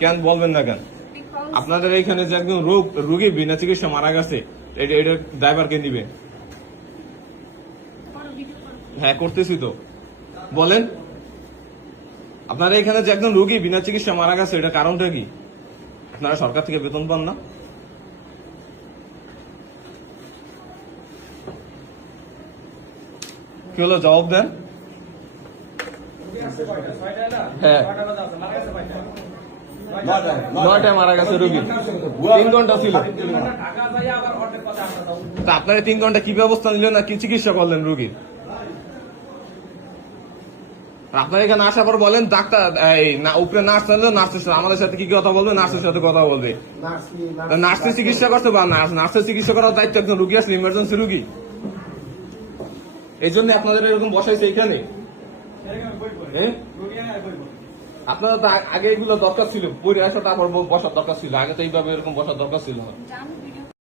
কেন বলবেন না কেন? আপনাদের এইখানে যে একজন রোগী বিনা চিকিৎসা মারা গেছে, এটা ড্রাইভার কে দিবে? হ্যাঁ, করতেছি তো, বলেন। আপনারা এখানে যে একজন রোগী বিনা চিকিৎসা মারা গেছে, এটা কারণটা কি? আপনারা সরকার থেকে বেতন পান না? কি হলো, জবাব দেন। হ্যাঁ, 9টায় মারা গেছে রোগী, 3 ঘন্টা ছিল। তা আপনারা 3 ঘন্টা কি ব্যবস্থা নিলেন না কি চিকিৎসা করলেন রোগীর? আপনার এখানে আসার পর বলেন ডাক্তার উপরে নার্স আনলে নার্সের সাথে আমাদের সাথে কি কথা বলবে? নার্সের সাথে কথা বলবে। নার্সের চিকিৎসা করতে বা নার্সের চিকিৎসা করার দায়িত্ব একজন রুগী আসলে, ইমার্জেন্সি রুগী। এই জন্য আপনাদের এরকম বসাইছে এখানে। আপনারা তো আগে এগুলো দরকার ছিল, পরে আসা তারপর বসার দরকার ছিল, আগে তো এইভাবে এরকম বসার দরকার ছিল না।